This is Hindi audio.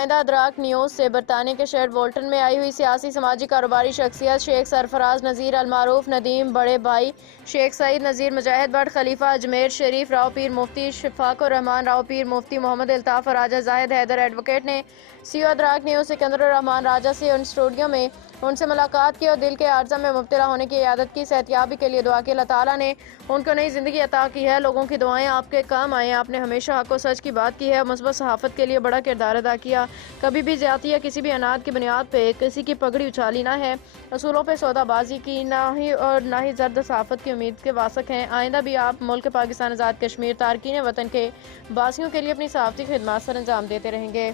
आइंदा अदराक न्यूज़ से बरतानिया के शहर वोल्टन में आई हुई सियासी समाजी कारोबारी शख्सियत शेख सरफराज नज़ीर अलमारूफ नदीम बड़े भाई शेख सईद नज़ीर मुजाहिद बट खलीफा अजमेर शरीफ राव पीर मुफ्ती शफाकुर रहमान राव पीर मुफ्ती मोहम्मद अल्ताफ़ और राजा जाहिद हैदर एडवोकेट ने सीओ अदराक न्यूज़ सिकंदर रहमान राजा से उन स्टूडियो में उनसे मुलाकात की और दिल के आर्जा में मुब्तला होने की इयादत की। सेहतियाबी के लिए दुआ की। अल्लाह ताला ने उनको नई ज़िंदगी अता की है। लोगों की दुआएं आपके काम आए। आपने हमेशा हक और सच की बात की है। मुस्बत सहाफ़त के लिए बड़ा किरदार अदा किया। कभी भी ज़्यादती या किसी भी अनाद की बुनियाद पर किसी की पगड़ी उछाली ना है। असूलों पर सौदाबाजी की ना ही जर्द सहाफ़त की उम्मीद के वासक हैं। आइंदा भी आप मुल्क पाकिस्तान आज़ाद कश्मीर तारकीन वतन के बासियों के लिए अपनी सहाफ़ती खिदमत सर अंजाम देते रहेंगे।